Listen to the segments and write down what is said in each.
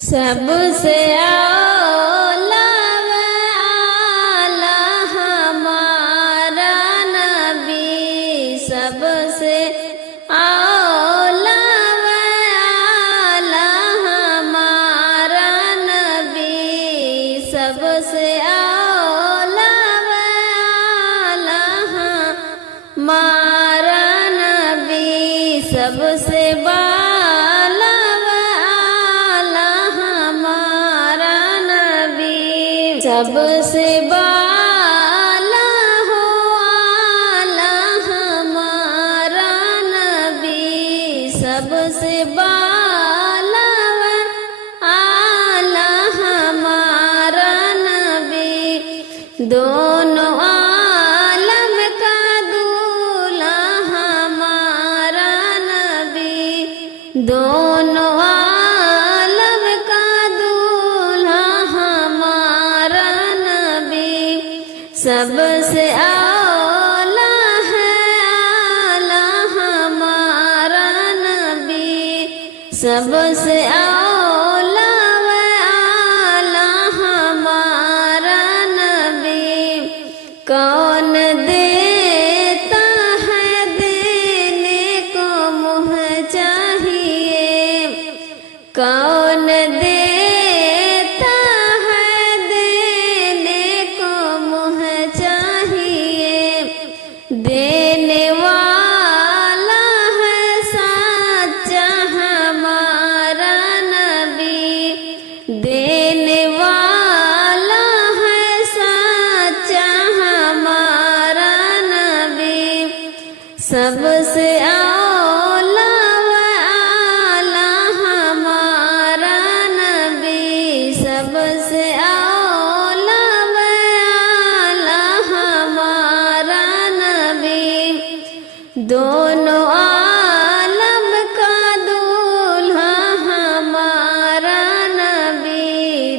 सबसे औला व आला हमारा नबी, सबसे औला व आला हमारा नबी, सबसे औला व आला हमारा नबी, सबसे बाला व आला हमारा नबी, सबसे बाला हो आला हमारा नबी, सबसे बाला व आला हमारा नबी, दोनों आलम का दूल्हा हमारा नबी, दोनों आलम का दूल्हा हमारा नबी, सबसे औला है आला हमारा नबी, सबसे औला व आला हमारा नबी, कौन देता है देने को मुँह चाहिए, कौन देता है देने को मुँह चाहिए, देने वाला है सच्चा हमारा नबी, देने वाला है सच्चा हमारा नबी, सबसे औला व आला हमारा नबी, सबसे औला व आला हमारा नबी, दोनों आलम का दूल्हा हमारा नबी,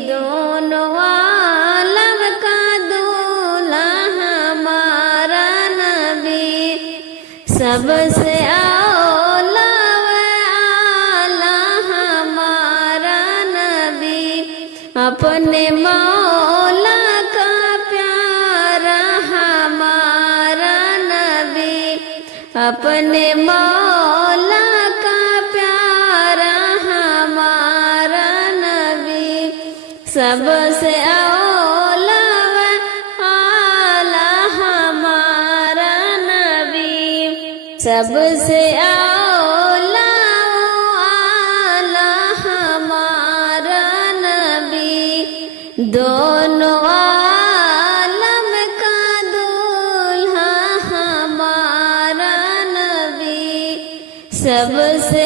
दोनों आलम का दूल्हा हमारा नबी, सबसे औला व आला हमारा नबी, अपने मौला का प्यारा हमारा नबी, अपने मौला का प्यारा हमारा नबी, सबसे औला व आला हमारा नबी, सबसे औला व आला हमारा नबी, दोनों आलम का दूल्हा हमारा नबी, सबसे